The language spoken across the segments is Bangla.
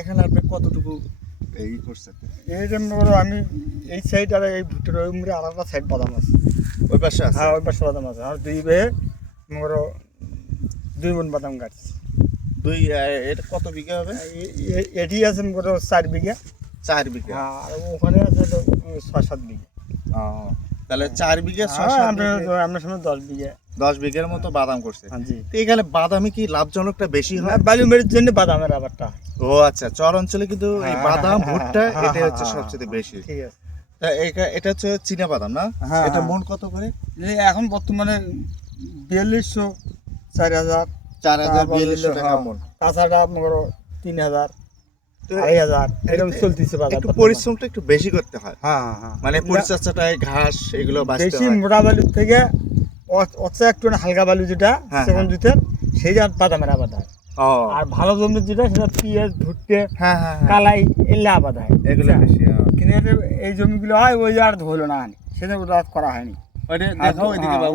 এখানে আপনি কতটুকু এই করছেন? এই যে আমি এই সাইড আর এই ভিতরে ওই মুড়ে আর একটা সাইড বাদাম আছে। ওই পাশে আছে? হ্যাঁ ওই পাশে বাদাম আছে। আর দুই বেয়ে মোর 2 মণ বাদাম গাছ। এটা কত বিঘা হবে? এটি আছে মোর 4 বিঘা। 4 বিঘা। আর ওখানে আছে তো 6-7 বিঘা। তাহলে 4 বিঘা 6-7 আমরা সময় 10 বিঘা। 10 বিঘার মতো বাদাম করছে। হ্যাঁ জি। তো এখানে বাদামে কি লাভজনকটা বেশি হয়? বালুমেরির জন্য বাদামের আবারটা। ও আচ্ছা, চর অঞ্চলে কিন্তু এই বাদাম ভুট্টা এটা হচ্ছে সবচেয়ে বেশি। ঠিক আছে। তা এটা হচ্ছে চীনা বাদাম না? এটা মন কত করে? এখন বর্তমানে 4200 4000 4200 টাকা মন। কাঁচাটা মনে 3000 2,500 এরকম চলতেছে বাজার। একটু পরিশ্রমটা একটু বেশি করতে হয়। হ্যাঁ মানে পরিচর্যাটায় ঘাস এগুলো বাঁচতে বেশি হয়। মোটা বালুর থেকে একটু হালকা বালু যেটা সেখান জুতের সেই যা বাদামের আবাদ হয়। আর ভালো জমির যেটা সেটা পিঁয়াজ ভুট্টে কালাই এলে আবাদ হয় এগুলো বেশি। কিন্তু এই জমিগুলো হয় ওই আর হলো না সেটা ওটা করা হয়নি।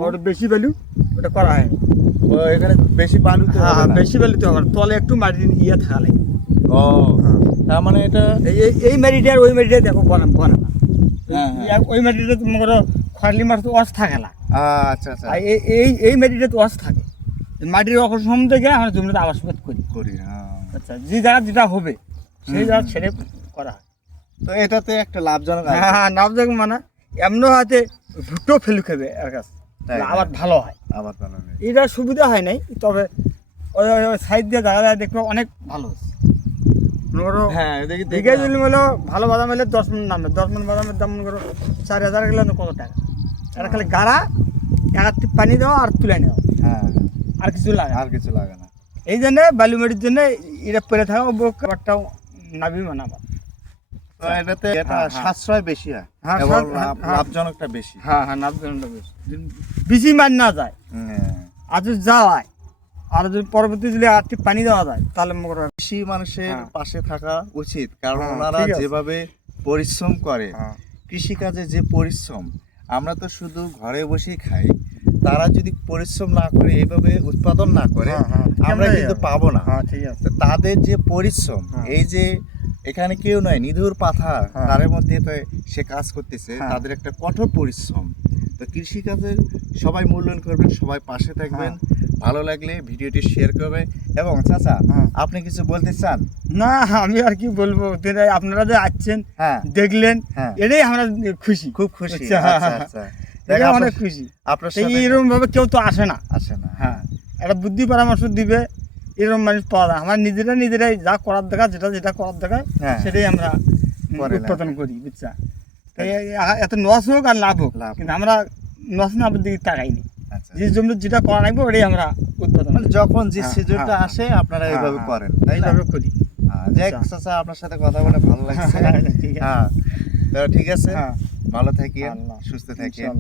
ওটা বেশি বালু ওটা করা হয়নি। এখানে বেশি বালুতে বেশি বালুতে হবে তলে একটু মাটি থাকা লাগে। তার মানে এটা এই মাটিটা আর ওই মাটিটা দেখো বনা না। ওই মাটিটা তোমার খরলি মাছ তো অস থাকে না। আচ্ছা আচ্ছা। এই মাটিটা তো অস থাকে। মাটির অকস্ম থেকে আমরা জমিতে আবাসপাত করি। আচ্ছা যে জায়গা যেটা হবে সেই জায়গা ছেড়ে করা হয়। তো এটাতে একটা লাভজনক। হ্যাঁ লাভজনক মানে এমন হাতে ভুট্টো ফেলু খাবে এর কাছে আবার ভালো হয়। আবার ভালো হয়। এটা সুবিধা হয় নাই, তবে ওই সাইড দিয়ে জায়গা দেখবে অনেক ভালো হচ্ছে। বিঘা জমি হলো ভালো বাদাম হলে 10 মণ নামে 10 মণ বাদামের দাম মনে করো 4000 গেলে কত টাকা। এটা খালি গাড়া এক পানি দেওয়া আর তুলে নেওয়া। আর কিছু লাগে না। এই জন্য বালুমাটির জন্য এটা পরে থাকা ব্যাপারটাও নাবি মানাবা। এটাতে সাশ্রয় বেশি হয় এবং লাভজনকটা বেশি। হ্যাঁ লাভজনকটা বেশি। বেশি মান না যায় আর যদি যাওয়ায় আর যদি পরবর্তী যদি আর্থিক পানি দেওয়া যায় তাহলে কৃষি মানুষের পাশে থাকা উচিত, কারণ ওনারা যেভাবে পরিশ্রম করে কৃষিকাজে যে পরিশ্রম, আমরা তো শুধু ঘরে বসেই খাই, তারা যদি পরিশ্রম না করে এইভাবে উৎপাদন না করে আমরা কিন্তু পাবো না। তাদের যে পরিশ্রম, এই যে এখানে কেউ নয় নিধুর পাথর তার মধ্যে তো সে কাজ করতেছে, তাদের একটা কঠোর পরিশ্রম। তো কৃষিকাজের সবাই মূল্যায়ন করবেন, সবাই পাশে থাকবেন। ভালো লাগলে ভিডিওটি শেয়ার করবে। এবং চাচা আপনি কিছু বলতে চান? না আমি আর কি বলবো, আপনারা যে আসছেন দেখলেন এটাই আমরা খুশি, খুব খুশি। অনেক খুশি। আপনার এরকম ভাবে কেউ তো আসে না। একটা বুদ্ধি পরামর্শ দিবে এরকম মানুষ পাওয়া যায়। আমার নিজেরাই যা করার দেখা যেটা করার দেখা সেটাই আমরা উৎপাদন করি, বুঝছা। এত লস হোক আর লাভ হোক, কিন্তু আমরা লস না দিকে তাকাইনি। যে জমি যেটা করা লাগবে ওটাই আমরা উৎপাদন, যখন যে সিজনটা আসে আপনারা এইভাবে করেন, তাই না? করি। যাই হোক চাচা, আপনার সাথে কথা বলে ভালো লাগছে। ঠিক আছে, ভালো থাকেন, সুস্থ থাকেন।